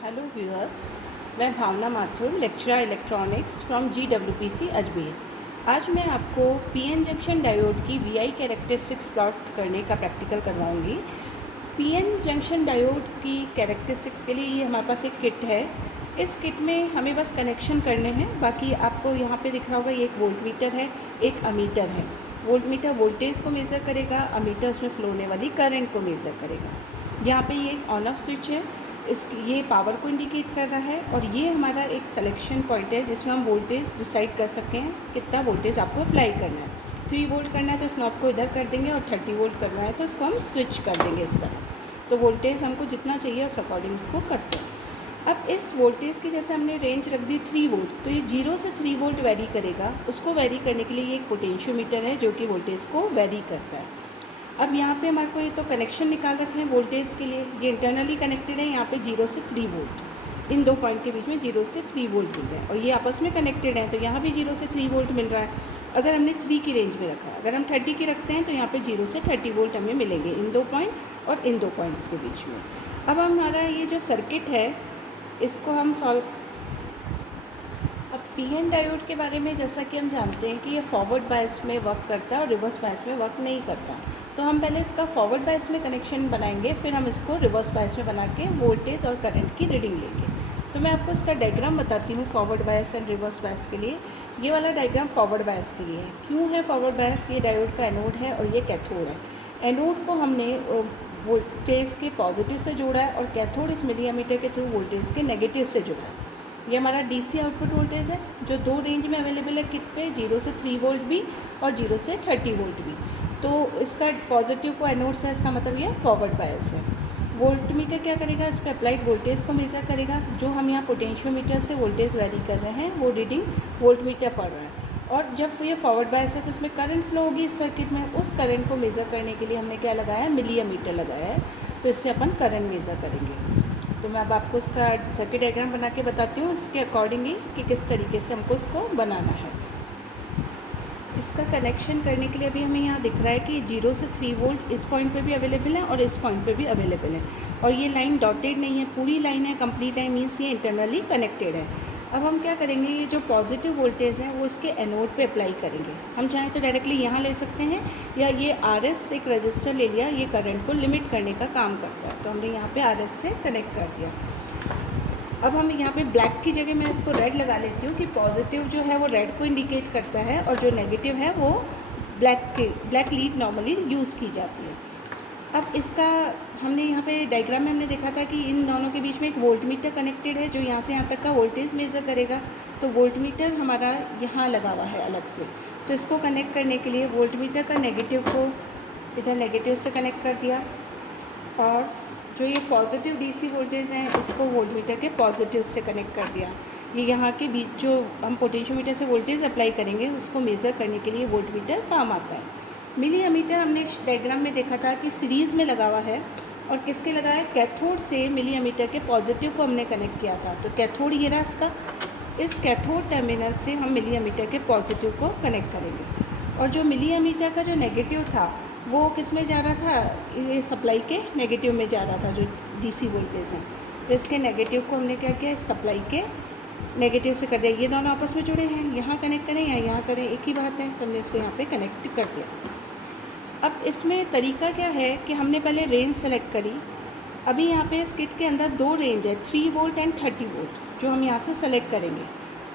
Hello viewers, मैं Bhavna Mathur, lecturer electronics from GWPC Ajmer. आज मैं आपको पीएन जंक्शन डायोड की वीआई कैरेक्टरिस्टिक्स प्लॉट करने का प्रैक्टिकल करवाऊंगी। पीएन जंक्शन डायोड की कैरेक्टरिस्टिक्स के लिए ये हमारे पास एक किट है। इस किट में हमें बस कनेक्शन करने हैं। बाकी आपको यहाँ पे दिख रहा होगा, ये एक वोल्टमीटर है, एक अमीटर है। वोल्टमीटर वोल्टेज को मेज़र करेगा, अमीटर उसमें फ्लो होने वाली करंट को मेज़र करेगा। यहाँ पे ये एक ऑन ऑफ स्विच है, ये पावर को इंडिकेट कर रहा है। और ये हमारा एक सिलेक्शन पॉइंट है जिसमें हम वोल्टेज डिसाइड कर सकते हैं कितना वोल्टेज आपको अप्लाई करना है। 3 वोल्ट करना है तो इस नॉब को इधर कर देंगे, और 30 वोल्ट करना है तो इसको हम स्विच कर देंगे इस तरफ। तो वोल्टेज हमको जितना चाहिए उस अकॉर्डिंग इसको करते हैं। अब इस वोल्टेज की जैसे हमने रेंज रख दी 3 वोल्ट, तो ये 0 से 3 वोल्ट वेरी करेगा। उसको वेरी करने के लिए ये एक पोटेंशियोमीटर है जो कि वोल्टेज को वेरी करता है। अब यहाँ पे हमारे को ये तो कनेक्शन निकाल रखे हैं वोल्टेज के लिए। ये इंटरनली कनेक्टेड है, यहाँ पे 0 से 3 वोल्ट, इन दो पॉइंट के बीच में 0 से 3 वोल्ट मिल रहा है। और ये आपस में कनेक्टेड है, तो यहाँ भी 0 से 3 वोल्ट मिल रहा है। अगर हमने 3 की रेंज में रखा है, अगर हम 30 की रखते हैं तो यहाँ पे 0 से 30 वोल्ट हमें मिलेंगे इन दो पॉइंट और इन दो पॉइंट्स के बीच में। अब हमारा ये जो सर्किट है इसको हम सॉल्व। अब पीएन डायोड के बारे में जैसा कि हम जानते हैं कि ये फॉरवर्ड बायस में वर्क करता है और रिवर्स बायस में वर्क नहीं करता। तो हम पहले इसका फॉरवर्ड बायस में कनेक्शन बनाएंगे, फिर हम इसको रिवर्स बायस में बना के वोल्टेज और करंट की रीडिंग लेंगे। तो मैं आपको इसका डायग्राम बताती हूँ forward bias and reverse bias के लिए। ये वाला डायग्राम फॉरवर्ड बायस के लिए है। क्यों है फॉरवर्ड बायस? ये डायोड का एनोड है और ये कैथोड है। एनोड को हमने वोल्टेज के पॉजिटिव से जोड़ा है और कैथोड इस मिलीमीटर के थ्रू वोल्टेज के नेगेटिव से जोड़ा है। ये हमारा डीसी आउटपुट वोल्टेज है जो दो रेंज में अवेलेबल है किट पे, 0 से 3 वोल्ट भी और 0 से 30 वोल्ट भी। तो इसका पॉजिटिव को एनोड से, इसका मतलब ये फॉरवर्ड बायस है। वोल्टमीटर क्या करेगा? इस पर अप्लाइड वोल्टेज को मेज़र करेगा। जो हम यहाँ पोटेंशियोमीटर से वोल्टेज वेरी कर रहे हैं वो रीडिंग वोल्टमीटर पढ़ रहा है। और जब ये फॉरवर्ड बायस है तो इसमें करंट फ्लो होगी इस सर्किट में। उस करंट को मेज़र करने के लिए हमने क्या लगाया है? मिलीमीटर लगाया है। तो इससे अपन करंट मेज़र करेंगे। तो मैं अब आपको इसका सर्किट डायग्राम बना के बताती हूँ इसके अकॉर्डिंगली कि किस तरीके से हमको इसको बनाना है। इसका कनेक्शन करने के लिए अभी हमें यहाँ दिख रहा है कि 0 से 3 वोल्ट इस पॉइंट पे भी अवेलेबल है और इस पॉइंट पे भी अवेलेबल है। और ये लाइन डॉटेड नहीं है, पूरी लाइन है, कंप्लीट लाइन, मीन्स ये इंटरनली कनेक्टेड है। अब हम क्या करेंगे, ये जो पॉजिटिव वोल्टेज है वो इसके एनोड पे अप्लाई करेंगे। हम चाहें तो डायरेक्टली यहाँ ले सकते हैं, या ये RS एक रजिस्टर ले लिया, ये करंट को लिमिट करने का काम करता है। तो हमने यहाँ पे RS से कनेक्ट कर दिया। अब हम यहाँ पे ब्लैक की जगह मैं इसको रेड लगा लेती हूँ कि पॉजिटिव जो है वो रेड को इंडिकेट करता है और जो नेगेटिव है वो ब्लैक लीड नॉर्मली यूज़ की जाती है। अब इसका हमने यहाँ पे डायग्राम में हमने देखा था कि इन दोनों के बीच में एक वोल्टमीटर कनेक्टेड है जो यहाँ से यहाँ तक का वोल्टेज मेज़र करेगा। तो वोल्टमीटर हमारा यहाँ लगा हुआ है अलग से। तो इसको कनेक्ट करने के लिए वोल्टमीटर का नेगेटिव को इधर नेगेटिव से कनेक्ट कर दिया, और जो ये पॉजिटिव डीसी वोल्टेज हैं इसको वोल्टमीटर के पॉजिटिव से कनेक्ट कर दिया। ये यहाँ के बीच जो हम पोटेंशियोमीटर से वोल्टेज अप्लाई करेंगे उसको मेज़र करने के लिए वोल्टमीटर काम आता है। मिलीमीटर हमने डायग्राम में देखा था कि सीरीज़ में लगा हुआ है, और किसके लगा है? कैथोड से मिलीमीटर के पॉजिटिव को हमने कनेक्ट किया था। तो कैथोड ये रहा इसका, इस कैथोड टर्मिनल से हम मिलीमीटर के पॉजिटिव को कनेक्ट करेंगे। और जो मिलीमीटर का जो नेगेटिव था वो किस में जा रहा था? ये सप्लाई के नेगेटिव में जा रहा था, जो डीसी वोल्टेज है। तो इसके नेगेटिव को हमने क्या किया? सप्लाई के नेगेटिव से कर दिया। ये दोनों आपस में जुड़े हैं, यहाँ कनेक्ट करें या यहाँ करें एक ही बात है, तो हमने इसको यहाँ पे कनेक्ट कर दिया। अब इसमें तरीका क्या है कि हमने पहले रेंज सेलेक्ट करी। अभी यहाँ पे इस किट के अंदर दो रेंज है, 3 वोल्ट एंड 30 वोल्ट, जो हम यहाँ से सेलेक्ट करेंगे।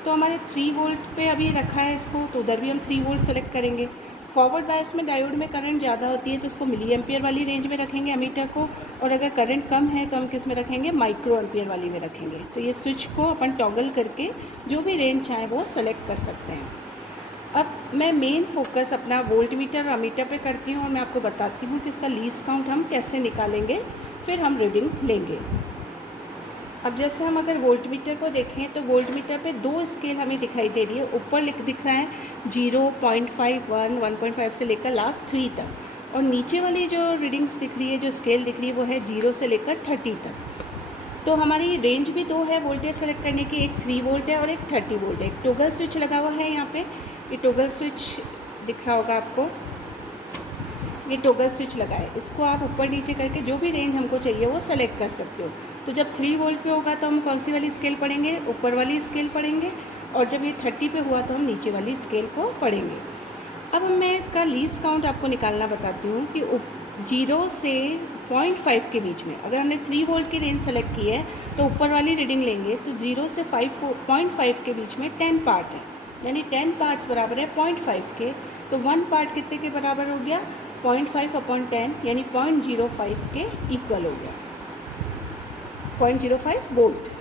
तो हमारे 3 वोल्ट पे अभी रखा है इसको, तो उधर भी हम 3 वोल्ट सेलेक्ट करेंगे। फॉरवर्ड बायस में डायोड में करंट ज़्यादा होती है तो इसको मिली एम्पियर वाली रेंज में रखेंगे एमीटर को, और अगर करंट कम है तो हम किस में रखेंगे? माइक्रो एम्पियर वाली में रखेंगे। तो ये स्विच को अपन टॉगल करके जो भी रेंज चाहें वो सेलेक्ट कर सकते हैं। अब मैं मेन फोकस अपना वोल्टमीटर और अमीटर पे करती हूँ और मैं आपको बताती हूँ कि इसका लीस्ट काउंट हम कैसे निकालेंगे, फिर हम रीडिंग लेंगे। अब जैसे हम अगर वोल्टमीटर को देखें तो वोल्टमीटर पे दो स्केल हमें दिखाई दे रही है। ऊपर दिख रहा है 0.51, 1.5 से लेकर लास्ट 3 तक, और नीचे वाली जो रीडिंग्स दिख रही है, जो स्केल दिख रही है, वो है 0 से लेकर 30 तक। तो हमारी रेंज भी दो है वोल्टेज सेलेक्ट करने की, एक 3 वोल्ट है और एक 30 वोल्ट है। एक टॉगल स्विच लगा हुआ है यहाँ पे, ये टॉगल स्विच दिख रहा होगा आपको। ये टॉगल स्विच लगा है, इसको आप ऊपर नीचे करके जो भी रेंज हमको चाहिए वो सेलेक्ट कर सकते हो। तो जब 3 वोल्ट पे होगा तो हम कौन सी वाली स्केल पढ़ेंगे, ऊपर वाली स्केल पढ़ेंगे, और जब ये 30 पे हुआ तो हम नीचे वाली स्केल को पढ़ेंगे। अब मैं इसका लीस्ट काउंट आपको निकालना बताती हूँ कि 0 से 0.5 के बीच में अगर हमने 3 वोल्ट की रेंज सेलेक्ट की है तो ऊपर वाली रीडिंग लेंगे तो 0 से 5.5 के बीच में 10 पार्ट है, यानी 10 पार्ट्स बराबर है 0.5 के। तो 1 पार्ट कितने के बराबर हो गया, 0.5/10 यानी 0.05 के इक्वल हो गया, 0.05 वोल्ट।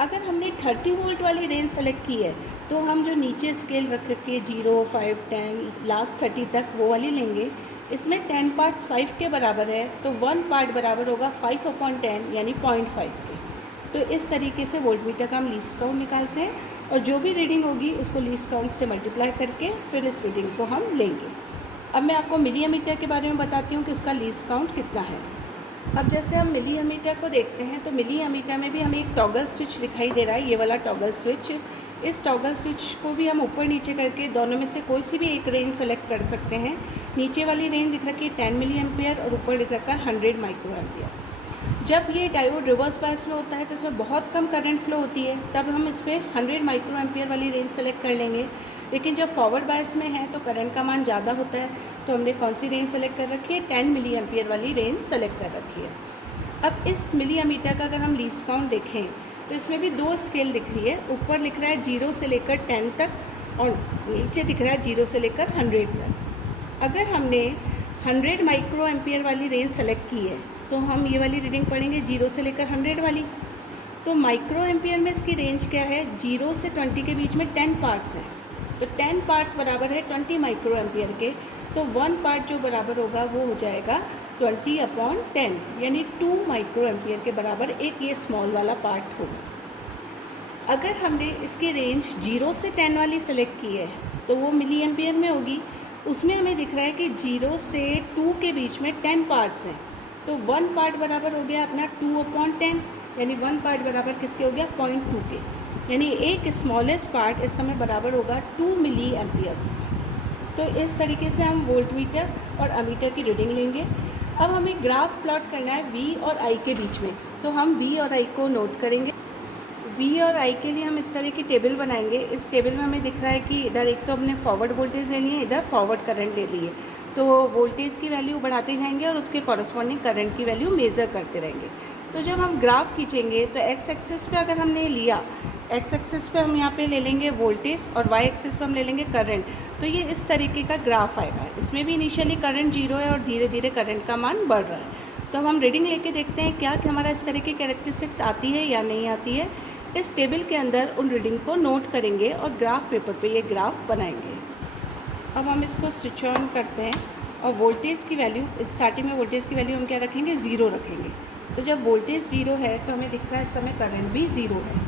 अगर हमने 30 वोल्ट वाली रेंज सेलेक्ट की है तो हम जो नीचे स्केल रख के 0, 5, 10 लास्ट 30 तक वो वाली लेंगे। इसमें 10 पार्ट्स 5 के बराबर है तो 1 पार्ट बराबर होगा 5/10 यानी 0.5 के। तो इस तरीके से वोल्टमीटर का हम लीस्ट काउंट निकालते हैं और जो भी रीडिंग होगी उसको लीस्ट काउंट से मल्टीप्लाई करके फिर इस रीडिंग को हम लेंगे। अब मैं आपको मिली एमीटर के बारे में बताती हूँ कि उसका लीस्ट काउंट कितना है। अब जैसे हम मिली एमीटर को देखते हैं तो मिली एमीटर में भी हमें एक टॉगल स्विच दिखाई दे रहा है, ये वाला टॉगल स्विच। इस टॉगल स्विच को भी हम ऊपर नीचे करके दोनों में से कोई सी भी एक रेंज सेलेक्ट कर सकते हैं। नीचे वाली रेंज दिख रखी है 10 मिली एम्पियर और ऊपर दिख रखा है 100 माइक्रो एम्पियर। जब ये डायोड रिवर्स बायस में होता है तो इसमें बहुत कम करंट फ्लो होती है, तब हम इस पर 100 माइक्रो एम्पियर वाली रेंज सेलेक्ट कर लेंगे। लेकिन जब फॉरवर्ड बायस में है तो करंट का मान ज़्यादा होता है, तो हमने कौन सी रेंज सेलेक्ट कर रखी है, 10 मिली एम्पियर वाली रेंज सेलेक्ट कर रखी है। अब इस मिली एमीटर का अगर हम लीस्ट काउंट देखें तो इसमें भी 2 स्केल दिख रही है, ऊपर लिख रहा है 0 से लेकर 10 तक और नीचे दिख रहा है 0 से लेकर 100 तक। अगर हमने 100 माइक्रो एम्पियर वाली रेंज सेलेक्ट की है तो हम ये वाली रीडिंग पढ़ेंगे 0 से लेकर 100 वाली। तो माइक्रो एम्पियर में इसकी रेंज क्या है, 0 से 20 के बीच में 10 पार्ट्स हैं, तो 10 पार्ट्स बराबर है 20 माइक्रो एम्पियर के। तो 1 पार्ट जो बराबर होगा वो हो जाएगा 20/10 यानी 2 माइक्रो एम्पियर के बराबर एक ये स्मॉल वाला पार्ट होगा। अगर हमने इसकी रेंज 0 से 10 वाली सेलेक्ट की है तो वो मिली एम्पियर में होगी। उसमें हमें दिख रहा है कि 0 से 2 के बीच में 10 पार्ट्स हैं, तो 1 पार्ट बराबर हो गया अपना 2/10 यानी 1 पार्ट बराबर किसके हो गया, 0.2 के, यानी एक स्मॉलेस्ट पार्ट इस समय बराबर होगा 2 मिली एम्पियर्स का। तो इस तरीके से हम वोल्टमीटर और अमीटर की रीडिंग लेंगे। अब हमें ग्राफ प्लॉट करना है V और I के बीच में, तो हम V और I को नोट करेंगे। V और I के लिए हम इस तरह की टेबल बनाएंगे। इस टेबल में हमें दिख रहा है कि इधर एक तो हमने फॉरवर्ड वोल्टेज लेनी है, इधर फॉरवर्ड करंट ले ली है, तो वोल्टेज की वैल्यू बढ़ाते जाएंगे और उसके कॉरस्पॉन्डिंग करंट की वैल्यू मेज़र करते रहेंगे। तो जब हम ग्राफ खींचेंगे तो एक्स एक्सिस पे अगर हमने लिया, एक्स एक्सिस पे हम यहाँ पे ले लेंगे वोल्टेज और वाई एक्सिस पे हम ले लेंगे करंट, तो ये इस तरीके का ग्राफ आएगा। इसमें भी इनिशियली करंट 0 है और धीरे धीरे करंट का मान बढ़ रहा है। तो अब हम रीडिंग लेके देखते हैं क्या कि हमारा इस तरह की कैरेक्टरिस्टिक्स आती है या नहीं आती है। इस टेबल के अंदर उन रीडिंग को नोट करेंगे और ग्राफ पेपर पे ये ग्राफ बनाएंगे। अब हम इसको स्विच ऑन करते हैं और वोल्टेज की वैल्यू, स्टार्टिंग में वोल्टेज की वैल्यू हम क्या रखेंगे, 0 रखेंगे। तो जब वोल्टेज 0 है तो हमें दिख रहा है इस समय करंट भी 0 है।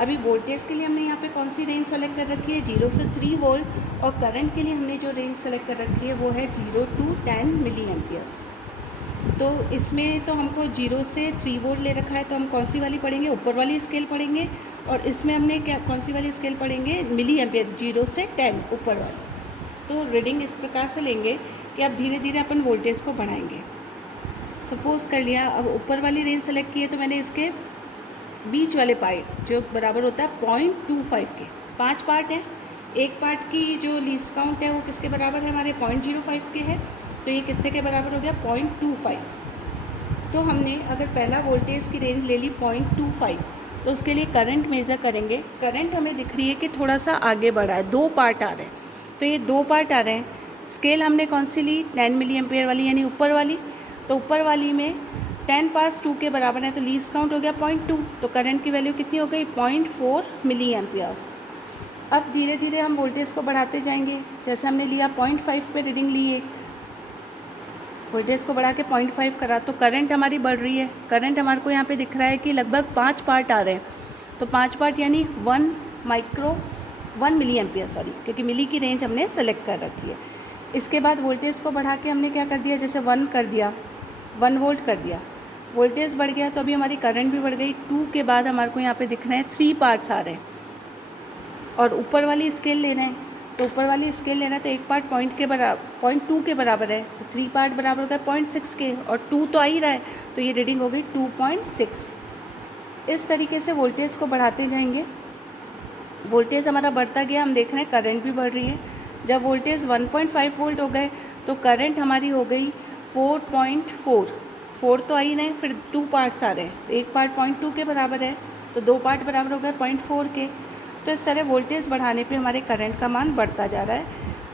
अभी वोल्टेज के लिए हमने यहाँ पे कौन सी रेंज सेलेक्ट कर रखी है, 0 से 3 वोल्ट, और करंट के लिए हमने जो रेंज सेलेक्ट कर रखी है वो है 0 to 10 मिली एम्पियर्स। तो इसमें तो हमको 0 से 3 वोल्ट ले रखा है, तो हम कौन सी वाली पढ़ेंगे, ऊपर वाली स्केल पढ़ेंगे, और इसमें हमने क्या कौन सी वाली स्केल पढ़ेंगे, मिली एम्पियर 0 से 10 ऊपर वाली। तो रीडिंग इस प्रकार से लेंगे कि अब धीरे धीरे अपन वोल्टेज को बढ़ाएंगे। सपोज़ कर लिया अब ऊपर वाली रेंज सेलेक्ट की है तो मैंने इसके बीच वाले पार्ट जो बराबर होता है 0.25 के, 5 पार्ट हैं, एक पार्ट की जो लीस्ट काउंट है वो किसके बराबर है, हमारे 0.05 के है, तो ये कितने के बराबर हो गया, 0.25। तो हमने अगर पहला वोल्टेज की रेंज ले ली 0.25, तो उसके लिए करंट मेज़र करेंगे। करंट हमें दिख रही है कि थोड़ा सा आगे बढ़ा है, 2 पार्ट आ रहे हैं, तो ये 2 पार्ट आ रहे हैं। स्केल हमने कौन सी ली, 10 मिली एम्पियर वाली यानी ऊपर वाली, तो ऊपर वाली में 10 पास 2 के बराबर है, तो लीस्ट काउंट हो गया 0.2, तो करंट की वैल्यू कितनी हो गई, 0.4 मिली एम्पियर्स। अब धीरे धीरे हम वोल्टेज को बढ़ाते जाएंगे। जैसे हमने लिया 0.5 पे रीडिंग ली, एक वोल्टेज को बढ़ा के 0.5 करा, तो करंट हमारी बढ़ रही है। करंट हमारे को यहाँ पे दिख रहा है कि लगभग 5 पार्ट आ रहे हैं, तो 5 पार्ट यानी 1 मिली एम्पियर, सॉरी, क्योंकि मिली की रेंज हमने सेलेक्ट कर रखी है। इसके बाद वोल्टेज को बढ़ा के हमने क्या कर दिया, जैसे 1 कर दिया, 1 वोल्ट कर दिया, वोल्टेज बढ़ गया, तो अभी हमारी करंट भी बढ़ गई। 2 के बाद हमारे को यहाँ पे दिख रहे हैं 3 पार्ट्स आ रहे हैं, और ऊपर वाली स्केल ले रहे हैं, तो ऊपर वाली स्केल लेना, तो एक पार्ट पॉइंट के बराबर 0.2 के बराबर है, तो 3 पार्ट बराबर हो गया 0.6 के, और 2 तो आ ही रहा है, तो ये रीडिंग हो गई 2.6। इस तरीके से वोल्टेज को बढ़ाते जाएंगे। वोल्टेज हमारा बढ़ता गया, हम देख रहे हैं करंट भी बढ़ रही है। जब वोल्टेज 1.5 वोल्ट हो गए तो करंट हमारी हो गई 4.4। 4 तो आ ही नहीं, फिर 2 पार्ट्स आ रहे हैं, तो एक पार्ट 0.2 के बराबर है, तो 2 पार्ट बराबर हो गए 0.4 के। तो इस तरह वोल्टेज बढ़ाने पे हमारे करंट का मान बढ़ता जा रहा है,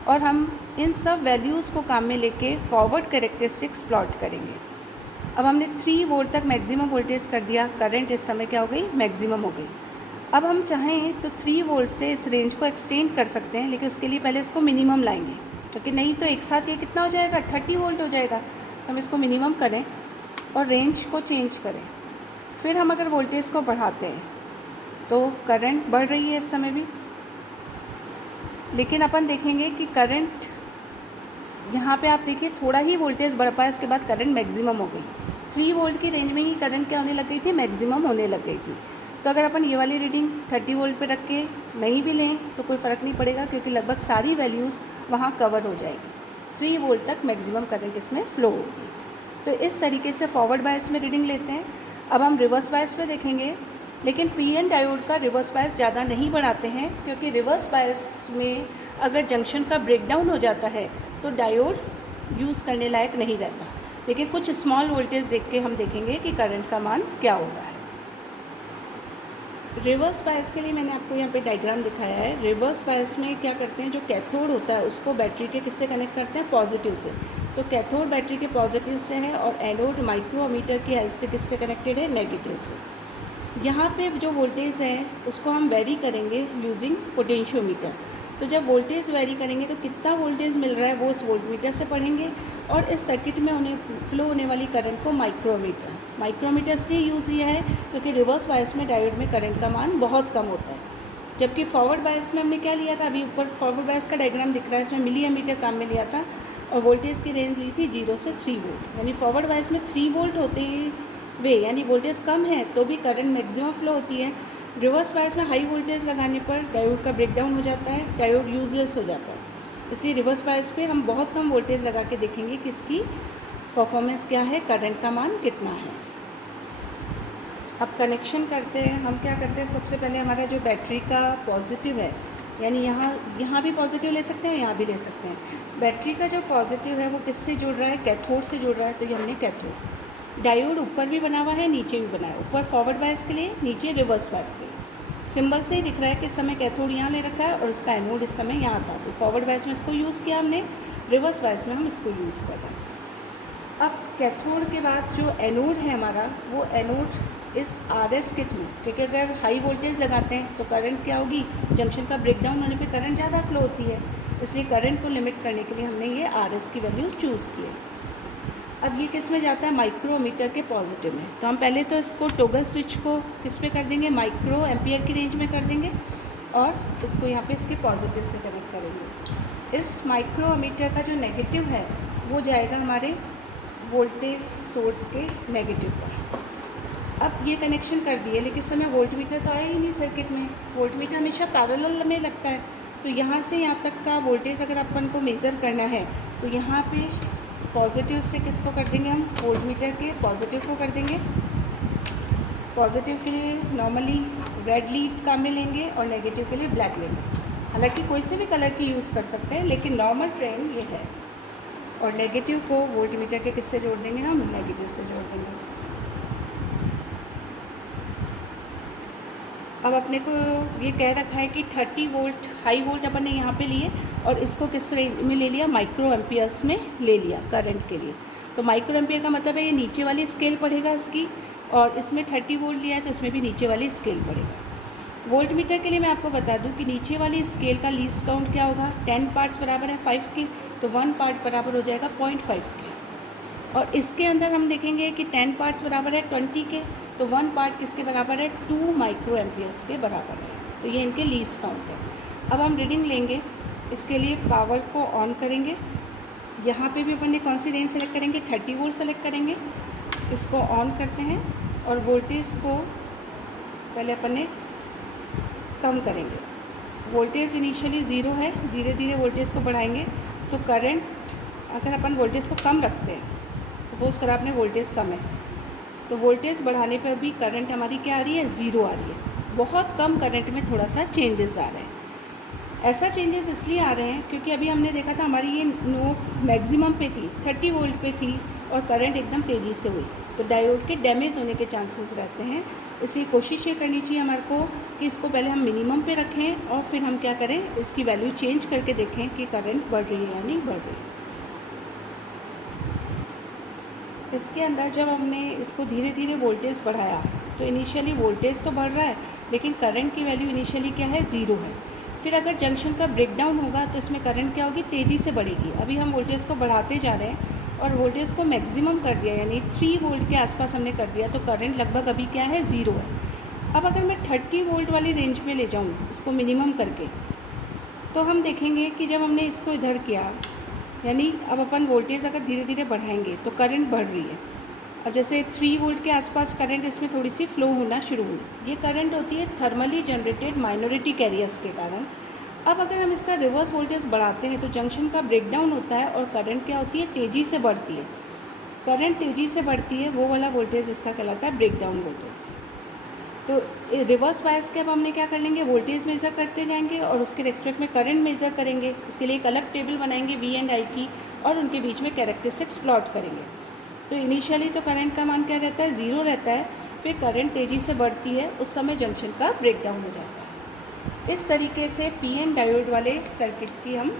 और हम इन सब वैल्यूज़ को काम में लेके फॉरवर्ड कैरेक्टरिस्टिक्स प्लॉट करेंगे। अब हमने 3 वोल्ट तक मैक्सिमम वोल्टेज कर दिया, करंट इस समय क्या हो गई, मैक्सिमम हो गई। अब हम चाहें तो 3 वोल्ट से इस रेंज को एक्सटेंड कर सकते हैं, लेकिन उसके लिए पहले इसको मिनिमम लाएंगे, क्योंकि नहीं तो एक साथ ये कितना हो जाएगा, 30 वोल्ट हो जाएगा। तो हम इसको मिनिमम करें और रेंज को चेंज करें। फिर हम अगर वोल्टेज को बढ़ाते हैं तो करंट बढ़ रही है इस समय भी, लेकिन अपन देखेंगे कि करंट यहाँ पे आप देखिए थोड़ा ही वोल्टेज बढ़ पाया, उसके बाद करंट मैक्सिमम हो गई। 3 वोल्ट की रेंज में ही करंट क्या होने लग गई थी, मैक्सिमम होने लग गई थी। तो अगर अपन ये वाली रीडिंग 30 वोल्ट पे रख के नहीं भी लें तो कोई फ़र्क नहीं पड़ेगा, क्योंकि लगभग सारी वैल्यूज़ वहाँ कवर हो जाएगी। 3 वोल्ट तक मैक्सिमम करंट इसमें फ़्लो होगी। तो इस तरीके से फॉरवर्ड बायस में रीडिंग लेते हैं। अब हम रिवर्स बायस में देखेंगे, लेकिन पीएन डायोड का रिवर्स बायस ज़्यादा नहीं बढ़ाते हैं, क्योंकि रिवर्स बायस में अगर जंक्शन का ब्रेकडाउन हो जाता है तो डायोड यूज़ करने लायक नहीं रहता। लेकिन कुछ स्मॉल वोल्टेज देख के हम देखेंगे कि करंट का मान क्या हो रहा है। रिवर्स बायस के लिए मैंने आपको यहाँ पे डायग्राम दिखाया है। रिवर्स बायस में क्या करते हैं, जो कैथोड होता है उसको बैटरी के किससे कनेक्ट करते हैं, पॉजिटिव से। तो कैथोड बैटरी के पॉजिटिव से है, और एनोड माइक्रोमीटर की हेल्प से किससे कनेक्टेड है, नेगेटिव से। यहाँ पे जो वोल्टेज है उसको हम वेरी करेंगे यूजिंग पोटेंशियोमीटर। तो जब वोल्टेज वेरी करेंगे तो कितना वोल्टेज मिल रहा है वो उस वोल्टमीटर से पढ़ेंगे, और इस सर्किट में उन्हें फ्लो होने वाली करंट को माइक्रोमीटर इसलिए यूज़ लिया है क्योंकि रिवर्स बायस में डायोड में करंट का मान बहुत कम होता है। जबकि फॉरवर्ड बायस में हमने क्या लिया था, अभी ऊपर फॉरवर्ड बायस का डायग्राम दिख रहा है, इसमें मिली एमीटर काम में लिया था, और वोल्टेज की रेंज ली थी 0 से 3 वोल्ट। यानी फॉरवर्ड बायस में 3 वोल्ट होते हुए यानी वोल्टेज कम है तो भी करंट मैक्सिमम फ्लो होती है। रिवर्स बायस में हाई वोल्टेज लगाने पर डायोड का ब्रेकडाउन हो जाता है, डायोड यूजलेस हो जाता है। इसलिए रिवर्स बायस पे हम बहुत कम वोल्टेज लगा के देखेंगे कि इसकी परफॉर्मेंस क्या है, करंट का मान कितना है। अब कनेक्शन करते हैं। हम क्या करते हैं, सबसे पहले हमारा जो बैटरी का पॉजिटिव है, यानी यहाँ भी पॉजिटिव ले सकते हैं, यहाँ भी ले सकते हैं। बैटरी का जो पॉजिटिव है वो किससे जुड़ रहा है, कैथोड से जुड़ रहा है, तो ये हमने कैथोड। डायोड ऊपर भी बना हुआ है, नीचे भी बना है, ऊपर फॉरवर्ड बायस के लिए, नीचे रिवर्स बायस के लिए। सिंबल से ही दिख रहा है कि इस समय कैथोड यहाँ ले रखा है और इसका एनोड इस समय यहाँ था, तो फॉरवर्ड बायस में इसको यूज़ किया हमने, रिवर्स बायस में हम इसको यूज़ कर रहे हैं। अब कैथोड के बाद जो एनोड है हमारा, वो एनोड इस RS के थ्रू, क्योंकि अगर हाई वोल्टेज लगाते हैं तो करंट क्या होगी, जंक्शन का ब्रेकडाउन होने पे करंट ज़्यादा फ्लो होती है, इसलिए करंट को लिमिट करने के लिए हमने ये RS की वैल्यू चूज़ की है। अब ये किस में जाता है, माइक्रोमीटर के पॉजिटिव में। तो हम पहले तो इसको टॉगल स्विच को किस पे कर देंगे, माइक्रो एम्पियर की रेंज में कर देंगे, और इसको यहाँ पे इसके पॉजिटिव से कनेक्ट करेंगे। इस माइक्रोमीटर का जो नेगेटिव है वो जाएगा हमारे वोल्टेज सोर्स के नेगेटिव पर। अब ये कनेक्शन कर दिए, लेकिन इस समय वोल्टमीटर तो आया ही नहीं सर्किट में। वोल्टमीटर हमेशा पैरेलल में लगता है, तो यहाँ से यहाँ तक का वोल्टेज अगर अपन को मेज़र करना है तो यहाँ पे पॉजिटिव से किसको कर देंगे, हम वोल्टमीटर के पॉजिटिव को कर देंगे। पॉजिटिव के लिए नॉर्मली रेड लीड काम में लेंगे और नेगेटिव के लिए ब्लैक लेंगे। हालांकि कोई से भी कलर की यूज़ कर सकते हैं, लेकिन नॉर्मल ट्रेंड ये है। और नेगेटिव को वोल्टमीटर के किससे जोड़ देंगे, हम नेगेटिव से जोड़ देंगे। अब अपने को ये कह रखा है कि 30 वोल्ट हाई वोल्ट अपन ने यहाँ पे लिए, और इसको किस रेंज में ले लिया, माइक्रो एम्पियर्स में ले लिया करंट के लिए। तो माइक्रो एम्पियर का मतलब है ये नीचे वाली स्केल पढ़ेगा इसकी, और इसमें 30 वोल्ट लिया है तो इसमें भी नीचे वाली स्केल पढ़ेगा। वोल्ट मीटर के लिए मैं आपको बता दूं कि नीचे वाली स्केल का लीस्ट काउंट क्या होगा, 10 पार्ट्स बराबर है 5 के, तो 1 पार्ट बराबर हो जाएगा 0.5 के। और इसके अंदर हम देखेंगे कि 10 पार्ट्स बराबर है 20 के, तो 1 पार्ट किसके बराबर है, 2 माइक्रो एम्पियर्स के बराबर है। तो ये इनके लीस्ट काउंट है। अब हम रीडिंग लेंगे, इसके लिए पावर को ऑन करेंगे। यहाँ पे भी अपन ने कौन सी रेंज सेलेक्ट करेंगे, 30 वोल्ट सेलेक्ट करेंगे। इसको ऑन करते हैं और वोल्टेज को पहले अपन ने कम करेंगे। वोल्टेज इनिशियली ज़ीरो है, धीरे धीरे वोल्टेज को बढ़ाएंगे तो करंट, अगर अपन वोल्टेज को कम रखते हैं, सपोज़ करा आपने वोल्टेज कम है, तो वोल्टेज बढ़ाने पर भी करंट हमारी क्या आ रही है, ज़ीरो आ रही है। बहुत कम करंट में थोड़ा सा चेंजेस आ रहे हैं। ऐसा चेंजेस इसलिए आ रहे हैं क्योंकि अभी हमने देखा था हमारी ये नोब मैक्सिमम पे थी, 30 वोल्ट पे थी, और करंट एकदम तेज़ी से हुई, तो डायोड के डैमेज होने के चांसेस रहते हैं। इसलिए कोशिश ये करनी चाहिए हमारे को कि इसको पहले हम मिनिमम पे रखें और फिर हम क्या करें, इसकी वैल्यू चेंज करके देखें कि करंट बढ़ रही है या नहीं बढ़ रही है। इसके अंदर जब हमने इसको धीरे धीरे वोल्टेज बढ़ाया तो इनिशियली वोल्टेज तो बढ़ रहा है, लेकिन करंट की वैल्यू इनिशियली क्या है, ज़ीरो है। फिर अगर जंक्शन का ब्रेकडाउन होगा तो इसमें करंट क्या होगी, तेज़ी से बढ़ेगी। अभी हम वोल्टेज को बढ़ाते जा रहे हैं और वोल्टेज को मैक्सिमम कर दिया, यानी 3 वोल्ट के आसपास हमने कर दिया, तो करंट लगभग अभी क्या है, ज़ीरो है। अब अगर मैं 30 वोल्ट वाली रेंज में ले जाऊँ इसको मिनिमम करके, तो हम देखेंगे कि जब हमने इसको इधर किया, यानी अब अपन वोल्टेज अगर धीरे धीरे बढ़ाएंगे तो करंट बढ़ रही है। अब जैसे 3 वोल्ट के आसपास करंट इसमें थोड़ी सी फ्लो होना शुरू हुई, ये करंट होती है थर्मली जनरेटेड माइनॉरिटी कैरियर्स के कारण। अब अगर हम इसका रिवर्स वोल्टेज बढ़ाते हैं तो जंक्शन का ब्रेकडाउन होता है और करंट क्या होती है, तेज़ी से बढ़ती है। करंट तेज़ी से बढ़ती है, वो वाला वोल्टेज इसका कहलाता है ब्रेकडाउन वोल्टेज। तो रिवर्स बायस के अब हमने क्या कर लेंगे, वोल्टेज मेज़र करते जाएंगे और उसके रेस्पेक्ट में करंट मेज़र करेंगे। उसके लिए एक अलग टेबल बनाएंगे वी एंड आई की, और उनके बीच में कैरेक्टरिस्टिक्स प्लॉट करेंगे। तो इनिशियली तो करंट का मान क्या रहता है, ज़ीरो रहता है। फिर करंट तेज़ी से बढ़ती है, उस समय जंक्शन का ब्रेकडाउन हो जाता है। इस तरीके से पीएन डायोड वाले सर्किट की हम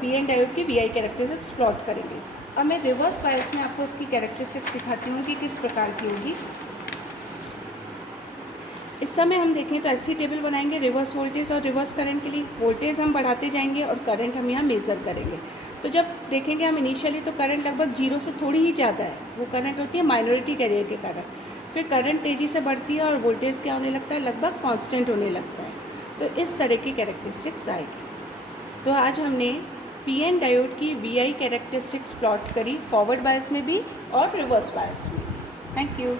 पीएन डायोड की वीआई कैरेक्टरिस्टिक्स प्लॉट करेंगे। अब मैं रिवर्स बायस में आपको इसकी कैरेक्टरिस्टिक्स दिखाती हूँ कि किस प्रकार की होगी। इस समय हम देखें तो ऐसी टेबल बनाएंगे रिवर्स वोल्टेज और रिवर्स करंट के लिए। वोल्टेज हम बढ़ाते जाएंगे और करंट हम यहाँ मेज़र करेंगे। तो जब देखेंगे हम इनिशियली तो करंट लगभग जीरो से थोड़ी ही ज़्यादा है, वो करंट होती है माइनॉरिटी कैरियर के कारण। फिर करंट तेज़ी से बढ़ती है और वोल्टेज क्या होने लगता है, लगभग कांस्टेंट होने लगता है। तो इस तरह की कैरेक्टरिस्टिक्स आएगी। तो आज हमने पीएन डायोड की वीआई कैरेक्टरिस्टिक्स प्लॉट करी, फॉरवर्ड बायस में भी और रिवर्स बायस में। Thank you.